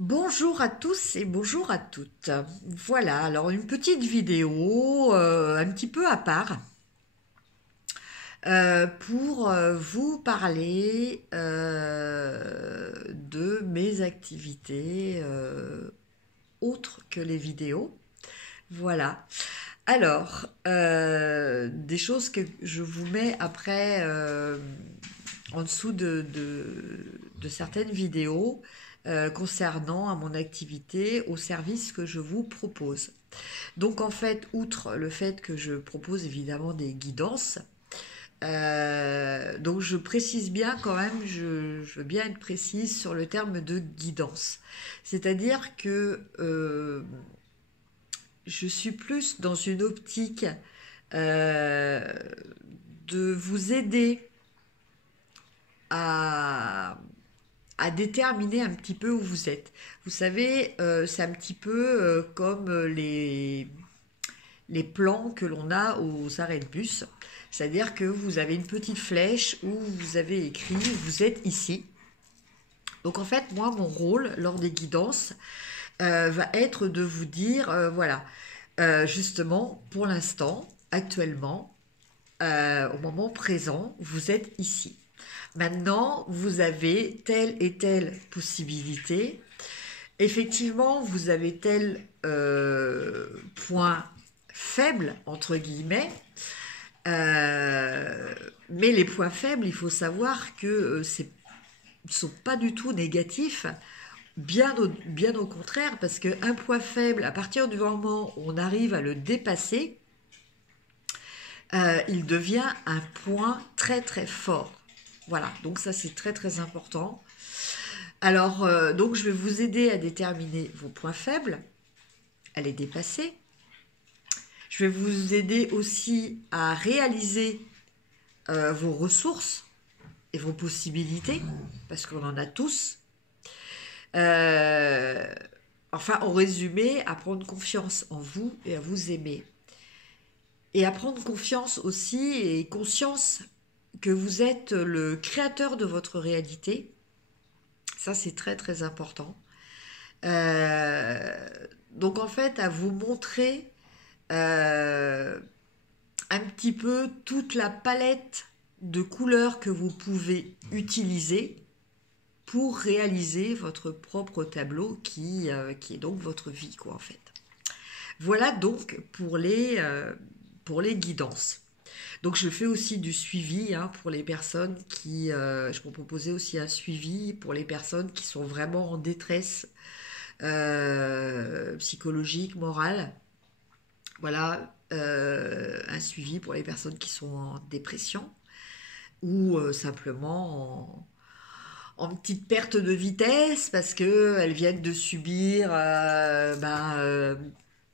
Bonjour à tous et bonjour à toutes. Voilà, alors une petite vidéo un petit peu à part pour vous parler de mes activités autres que les vidéos. Voilà. Alors, des choses que je vous mets après en dessous de certaines vidéos concernant à mon activité au service que je vous propose. Donc en fait, outre le fait que je propose évidemment des guidances, donc je précise bien quand même, je veux bien être précise sur le terme de guidance. C'est-à-dire que je suis plus dans une optique euh, de vous aider à, à déterminer un petit peu où vous êtes. Vous savez, c'est un petit peu comme les plans que l'on a aux arrêts de bus. C'est-à-dire que vous avez une petite flèche où vous avez écrit vous êtes ici. Donc en fait, moi, mon rôle lors des guidances va être de vous dire, voilà, justement, pour l'instant, actuellement, au moment présent, vous êtes ici. Maintenant, vous avez telle et telle possibilité. Effectivement, vous avez tel point faible, entre guillemets. Euh, mais les points faibles, il faut savoir que ne sont pas du tout négatifs. Bien au contraire, parce qu'un point faible, à partir du moment où on arrive à le dépasser, il devient un point très très fort. Voilà, donc ça c'est très très important. Alors, donc je vais vous aider à déterminer vos points faibles, à les dépasser. Je vais vous aider aussi à réaliser vos ressources et vos possibilités, parce qu'on en a tous. Euh, enfin, en résumé, à prendre confiance en vous et à vous aimer. Et à prendre confiance aussi et conscience que vous êtes le créateur de votre réalité. Ça, c'est très très important. Euh, donc en fait, à vous montrer euh, un petit peu toute la palette de couleurs que vous pouvez utiliser pour réaliser votre propre tableau qui est donc votre vie, quoi, en fait. Voilà donc pour les guidances. Donc je fais aussi du suivi pour les personnes qui... je peux proposer aussi un suivi pour les personnes qui sont vraiment en détresse psychologique, morale. Voilà, un suivi pour les personnes qui sont en dépression ou simplement en petite perte de vitesse parce qu'elles viennent de subir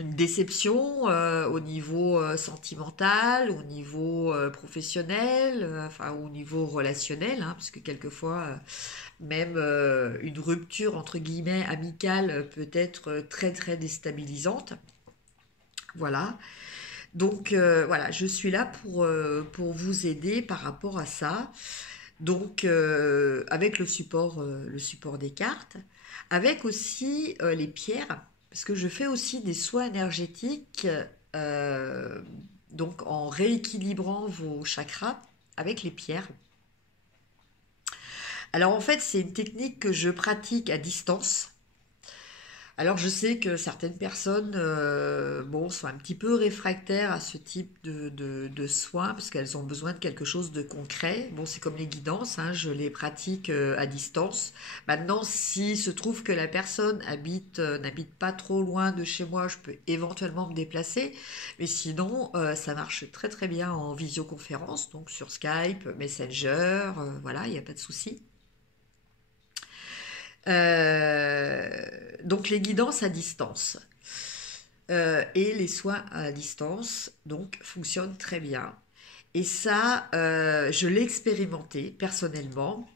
une déception au niveau sentimental, au niveau professionnel, enfin au niveau relationnel, parce que quelquefois même une rupture entre guillemets amicale peut être très très déstabilisante. Voilà. Donc voilà, je suis là pour vous aider par rapport à ça. Donc avec le support des cartes, avec aussi les pierres, parce que je fais aussi des soins énergétiques, euh, donc en rééquilibrant vos chakras avec les pierres. Alors en fait, c'est une technique que je pratique à distance. Alors je sais que certaines personnes bon, sont un petit peu réfractaires à ce type de soins parce qu'elles ont besoin de quelque chose de concret. Bon, c'est comme les guidances, je les pratique à distance. Maintenant, s'il se trouve que la personne n'habite pas trop loin de chez moi, je peux éventuellement me déplacer. Mais sinon, ça marche très très bien en visioconférence, donc sur Skype, Messenger, voilà, il n'y a pas de souci. Donc les guidances à distance et les soins à distance donc fonctionnent très bien. Et ça, je l'ai expérimenté personnellement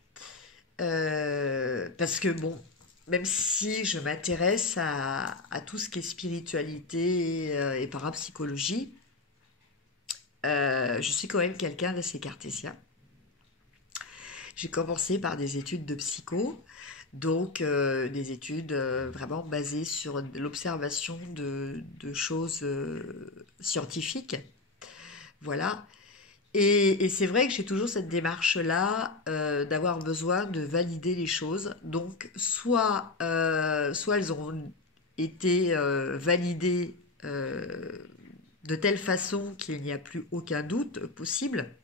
parce que bon, même si je m'intéresse à tout ce qui est spiritualité et parapsychologie, je suis quand même quelqu'un d'assez cartésien. J'ai commencé par des études de psycho. Donc, des études vraiment basées sur l'observation de choses scientifiques. Voilà. Et c'est vrai que j'ai toujours cette démarche-là d'avoir besoin de valider les choses. Donc, soit elles ont été validées de telle façon qu'il n'y a plus aucun doute possible,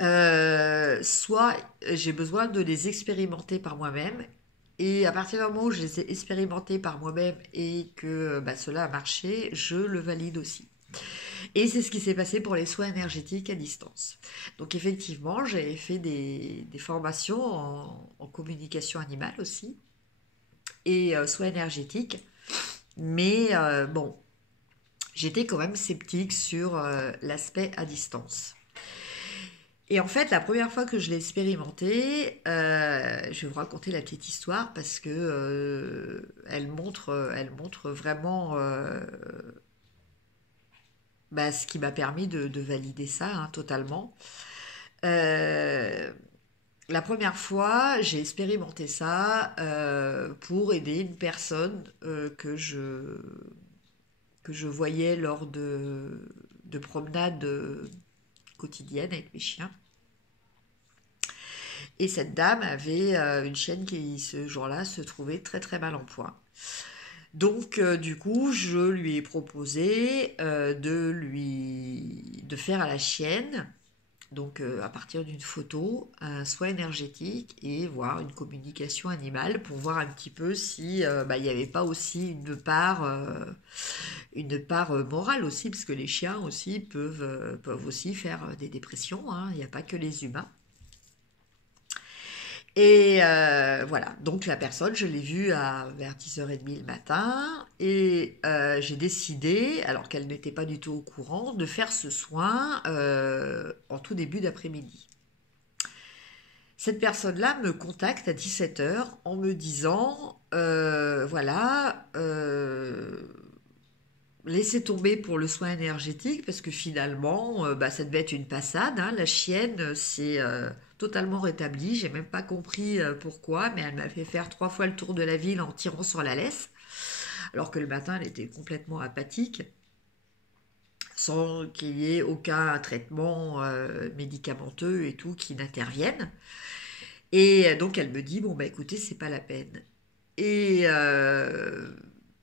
soit j'ai besoin de les expérimenter par moi-même. Et à partir du moment où je les ai expérimentés par moi-même et que bah, cela a marché, je le valide aussi. Et c'est ce qui s'est passé pour les soins énergétiques à distance. Donc effectivement, j'ai fait des formations en communication animale aussi et soins énergétiques. Mais bon, j'étais quand même sceptique sur l'aspect à distance. Et en fait, la première fois que je l'ai expérimenté, je vais vous raconter la petite histoire parce que elle montre vraiment bah, ce qui m'a permis de valider ça hein, totalement. Euh, la première fois, j'ai expérimenté ça pour aider une personne que je voyais lors de promenades quotidiennes avec mes chiens. Et cette dame avait une chienne qui, ce jour-là, se trouvait très très mal en point. Donc, du coup, je lui ai proposé de faire à la chienne, donc à partir d'une photo, un soin énergétique et voir une communication animale pour voir un petit peu si bah, il n'y avait pas aussi une part morale aussi, parce que les chiens aussi peuvent aussi faire des dépressions, hein, il n'y a pas que les humains. Et voilà, donc la personne, je l'ai vue vers 10h30 le matin et j'ai décidé, alors qu'elle n'était pas du tout au courant, de faire ce soin en tout début d'après-midi. Cette personne-là me contacte à 17h en me disant, voilà, laissez tomber pour le soin énergétique parce que finalement, bah, ça devait être une passade. Hein. La chienne s'est totalement rétablie. J'ai même pas compris pourquoi, mais elle m'a fait faire 3 fois le tour de la ville en tirant sur la laisse, alors que le matin, elle était complètement apathique, sans qu'il y ait aucun traitement médicamenteux et tout qui n'intervienne. Et donc elle me dit bon bah écoutez, c'est pas la peine. Et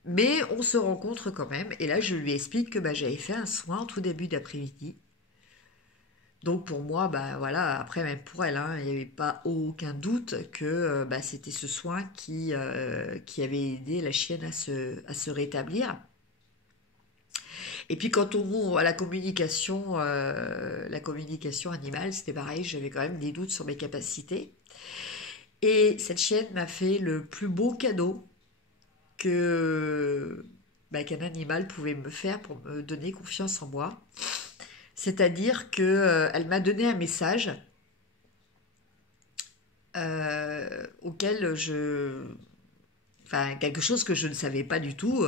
mais on se rencontre quand même. Et là, je lui explique que bah, j'avais fait un soin en tout début d'après-midi. Donc pour moi, bah voilà, après même pour elle, hein, il n'y avait pas aucun doute que bah, c'était ce soin qui avait aidé la chienne à se rétablir. Et puis quand on à la communication animale, c'était pareil, j'avais quand même des doutes sur mes capacités. Et cette chienne m'a fait le plus beau cadeau que bah, qu'un animal pouvait me faire pour me donner confiance en moi. C'est-à-dire que elle m'a donné un message auquel enfin quelque chose que je ne savais pas du tout,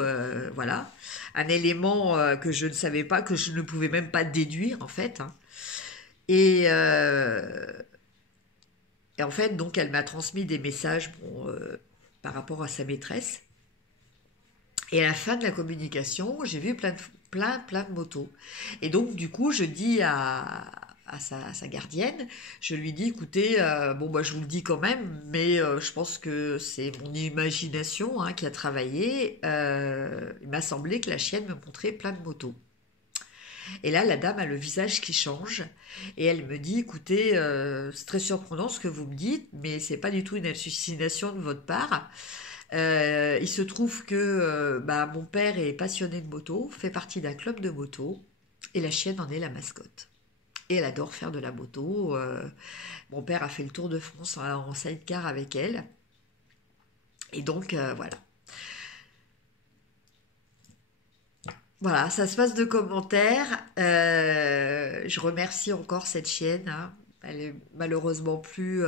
voilà, un élément que je ne savais pas, que je ne pouvais même pas déduire en fait. Hein. Et, et en fait, donc, elle m'a transmis des messages bon, par rapport à sa maîtresse. Et à la fin de la communication, j'ai vu plein de motos. Et donc, du coup, je dis à sa gardienne, je lui dis, écoutez, bon, bah, je vous le dis quand même, mais je pense que c'est mon imagination hein, qui a travaillé. Il m'a semblé que la chienne me montrait plein de motos. Et là, la dame a le visage qui change et elle me dit, écoutez, c'est très surprenant ce que vous me dites, mais c'est pas du tout une hallucination de votre part. Il se trouve que bah, mon père est passionné de moto, fait partie d'un club de moto, et la chienne en est la mascotte. Et elle adore faire de la moto. Mon père a fait le tour de France en sidecar avec elle. Et donc, voilà. Voilà, ça se passe de commentaires. Je remercie encore cette chienne. Hein. Elle est malheureusement plus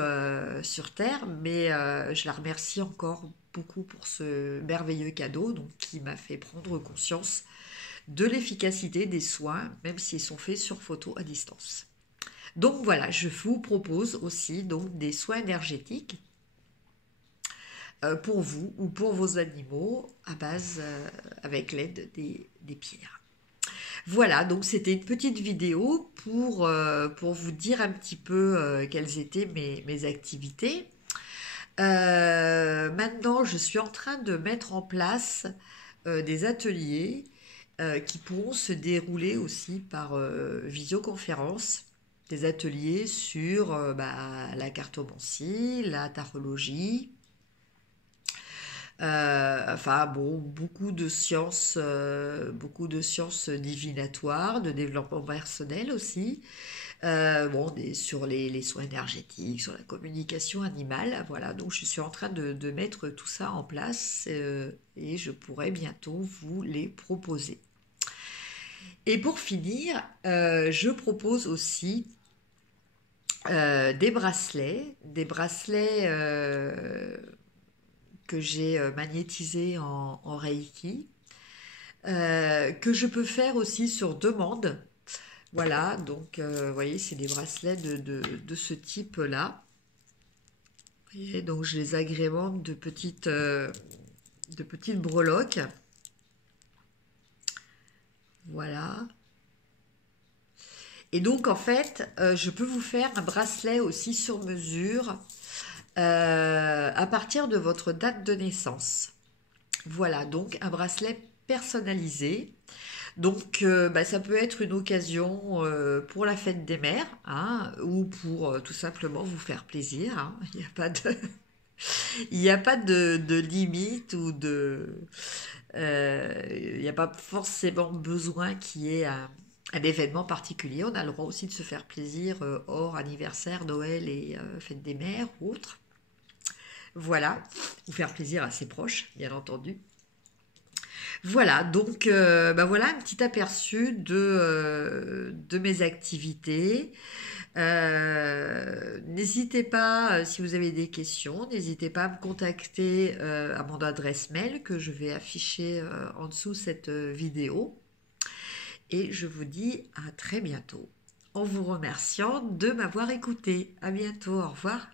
sur Terre, mais je la remercie encore beaucoup pour ce merveilleux cadeau donc, qui m'a fait prendre conscience de l'efficacité des soins, même s'ils sont faits sur photo à distance. Donc voilà, je vous propose aussi donc des soins énergétiques pour vous ou pour vos animaux à base avec l'aide des pierres. Voilà, donc c'était une petite vidéo pour vous dire un petit peu quelles étaient mes activités. Maintenant, je suis en train de mettre en place des ateliers qui pourront se dérouler aussi par visioconférence. Des ateliers sur la cartomancie, la tarologie, enfin bon, beaucoup de sciences divinatoires, de développement personnel aussi. Bon, sur les soins énergétiques, sur la communication animale. Voilà, donc je suis en train de mettre tout ça en place et je pourrai bientôt vous les proposer. Et pour finir, je propose aussi des bracelets que j'ai magnétisés en Reiki, que je peux faire aussi sur demande. Voilà, donc vous voyez, c'est des bracelets de ce type-là. Vous voyez, donc je les agrémente de petites breloques. Voilà. Et donc en fait, je peux vous faire un bracelet aussi sur mesure à partir de votre date de naissance. Voilà, donc un bracelet personnalisé. Donc, ça peut être une occasion pour la fête des mères, hein, ou pour tout simplement vous faire plaisir, hein. Il n'y a pas de, il n'y a pas de limite ou il n'y a pas forcément besoin qu'il y ait un événement particulier. On a le droit aussi de se faire plaisir hors anniversaire, Noël et fête des mères ou autre. Voilà, ou faire plaisir à ses proches, bien entendu. Voilà, donc voilà un petit aperçu de mes activités. N'hésitez pas, si vous avez des questions, n'hésitez pas à me contacter à mon adresse mail que je vais afficher en dessous cette vidéo. Et je vous dis à très bientôt en vous remerciant de m'avoir écouté. À bientôt, au revoir.